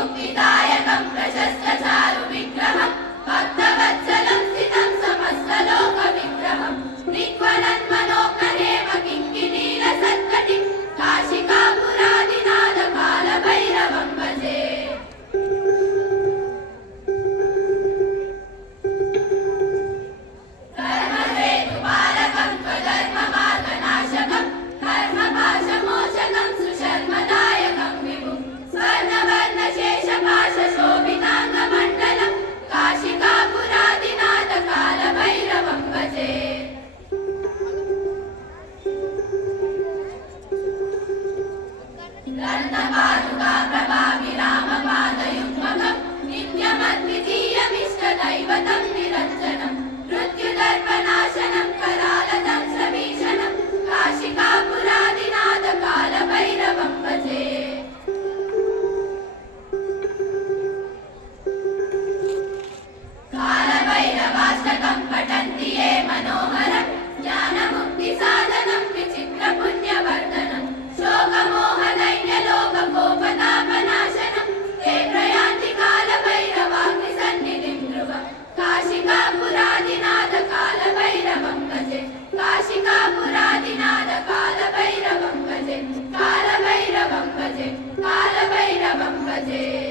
मुक्तिदायकं प्रशस्तचारु विग्रहं भक्तवत्सलं स्थितं समस्तलोकविग्रहं निक्वलन्मनोग्रहेम किङ्किणीलसत्कटिं काशिकापुरादिनाथकालभैरवं भजे। नित्यमद्वितीयमिष्टदैवतं निरञ्जनं मृत्युदर्पनाशनं करालदं समीशनं काशिकापुरादिनाथकालभैरवं भजे। कालभैरवाष्टकं पठन्ति ये मनोहरं ज्ञानमुक्तिसाधनं विचित्रपुण्यवर्धनं शोकमोहदैन्यलोककोपतापनाशनं ते प्रयान्ति कालभैरवाग्निसन्निधिं ध्रुवं काशिकापुरादिनाथकालभैरवं भजे। काशिकापुरादिनाथकालभैरवं भजे। कालभैरवं भजे। कालभैरवं भजे।